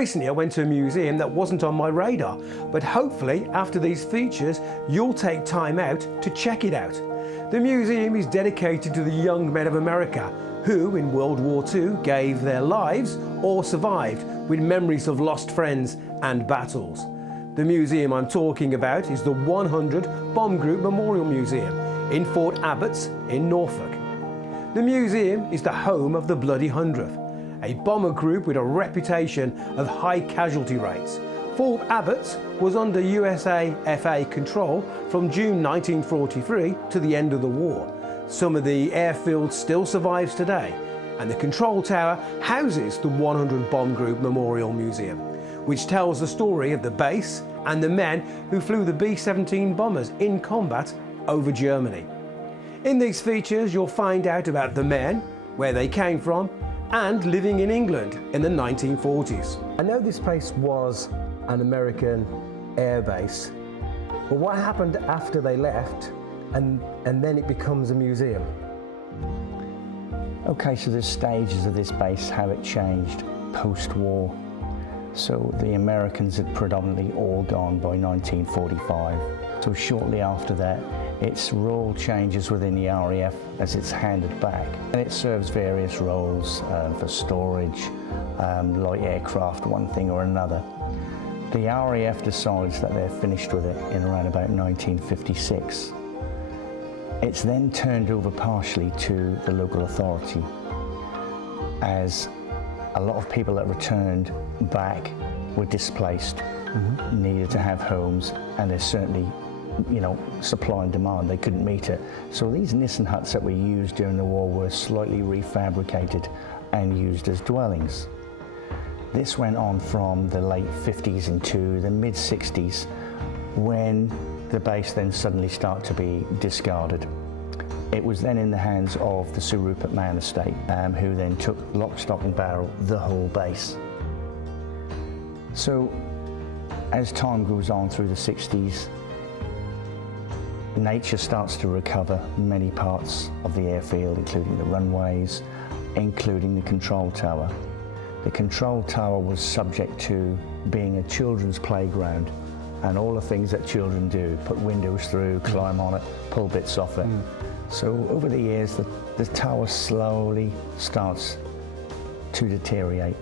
Recently I went to a museum that wasn't on my radar, but hopefully after these features you'll take time out to check it out. The museum is dedicated to the young men of America who in World War II gave their lives or survived with memories of lost friends and battles. The museum I'm talking about is the 100th Bomb Group Memorial Museum in Thorpe Abbotts in Norfolk. The museum is the home of the Bloody Hundredth, a bomber group with a reputation of high casualty rates. Thorpe Abbotts was under USAFA control from June 1943 to the end of the war. Some of the airfields still survives today, and the control tower houses the 100 Bomb Group Memorial Museum, which tells the story of the base and the men who flew the B-17 bombers in combat over Germany. In these features you'll find out about the men, where they came from, and living in England in the 1940s. I know this place was an American air base, but what happened after they left and then it becomes a museum? Okay, so there's stages of this base, how it changed post-war. So the Americans had predominantly all gone by 1945. So shortly after that, its role changes within the RAF as it's handed back. And it serves various roles for storage, light aircraft, one thing or another. The RAF decides that they're finished with it in around about 1956. It's then turned over partially to the local authority, as a lot of people that returned back were displaced, needed to have homes, and there's certainly, supply and demand, they couldn't meet it. So these Nissen huts that were used during the war were slightly refabricated and used as dwellings. This went on from the late 50s into the mid 60s, when the base then suddenly started to be discarded. It was then in the hands of the Sir Rupert Mann estate, who then took lock, stock and barrel the whole base. So as time goes on through the 60s, nature starts to recover many parts of the airfield, including the runways, including the control tower. The control tower was subject to being a children's playground, and all the things that children do, put windows through, climb on it, pull bits off it. So over the years, the tower slowly starts to deteriorate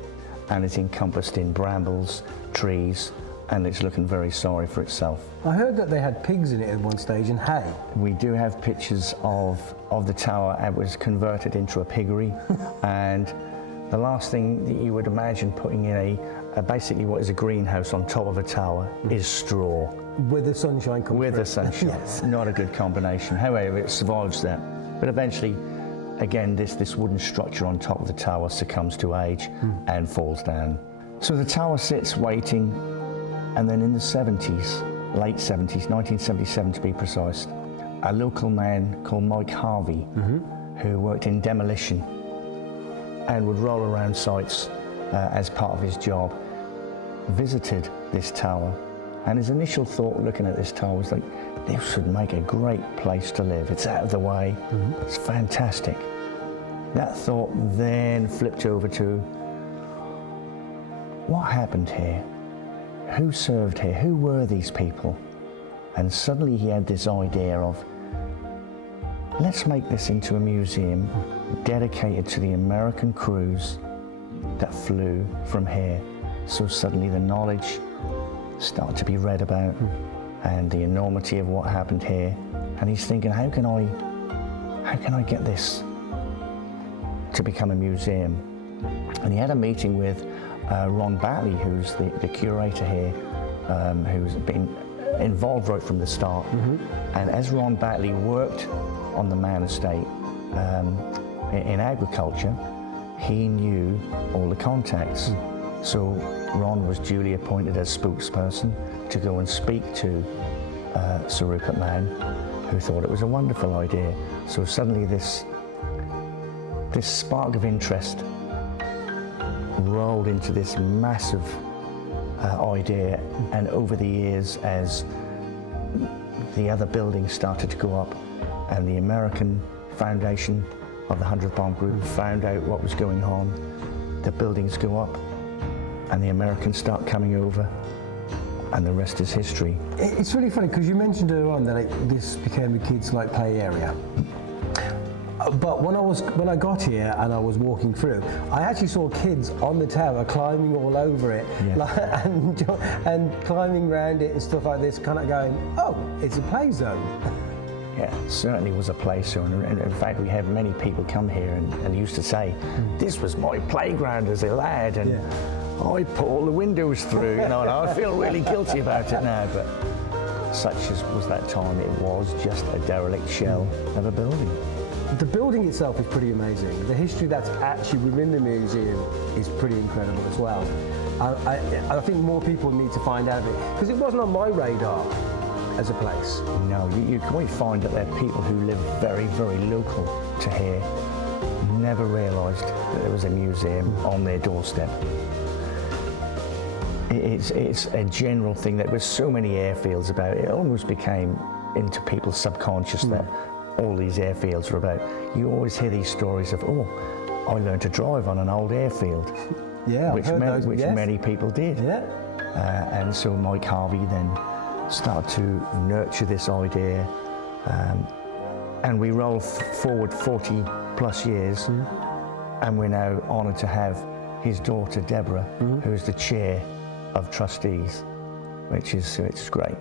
and is encompassed in brambles, trees, and it's looking very sorry for itself. I heard that they had pigs in it at one stage and hay. We do have pictures of the tower. It was converted into a piggery, and the last thing that you would imagine putting in basically what is a greenhouse on top of a tower is straw. With the sunshine coming With through. the sunshine. Yes. Not a good combination. However, it survives that. But eventually, again, this wooden structure on top of the tower succumbs to age and falls down. So the tower sits waiting, and then in the 70s, late 70s, 1977 to be precise, a local man called Mike Harvey, who worked in demolition and would roll around sites as part of his job, visited this tower, and his initial thought looking at this tower was like, this would make a great place to live. It's out of the way, it's fantastic. That thought then flipped over to, what happened here? Who served here? Who were these people? And suddenly he had this idea of, let's make this into a museum dedicated to the American crews that flew from here. So suddenly the knowledge started to be read about and the enormity of what happened here. And he's thinking, how can I get this to become a museum? And he had a meeting with Ron Batley, who's the curator here, who's been involved right from the start. And as Ron Batley worked on the Mann estate in agriculture, he knew all the contacts. So Ron was duly appointed as spokesperson to go and speak to Sir Rupert Mann, who thought it was a wonderful idea. So suddenly this spark of interest rolled into this massive idea, and over the years, as the other buildings started to go up and the American Foundation of the 100th Bomb Group found out what was going on, the buildings go up, and the Americans start coming over, and the rest is history. It's really funny because you mentioned earlier on that this became the kids' play area. But when I got here and I was walking through, I actually saw kids on the tower climbing all over it, Yeah. and climbing around it and stuff like this, kind of going, oh, it's a play zone. Yeah, certainly was a play zone. And in fact, we had many people come here and used to say, this was my playground as a lad, and I put all the windows through, and I feel really guilty about it now, but such as was that time, it was just a derelict shell of a building. The building itself is pretty amazing. The history that's actually within the museum is pretty incredible as well. I think more people need to find out of it, because it wasn't on my radar as a place. No, you quite find that there are people who live very, very local to here, never realised that there was a museum on their doorstep. It's a general thing that with so many airfields about, it almost became into people's subconscious that all these airfields were about. You always hear these stories of, oh, I learned to drive on an old airfield. Yeah, which many people did. Yeah. And so Mike Harvey then started to nurture this idea, and we roll forward 40 plus years, and we're now honoured to have his daughter Deborah, who is the chair of trustees, which is great.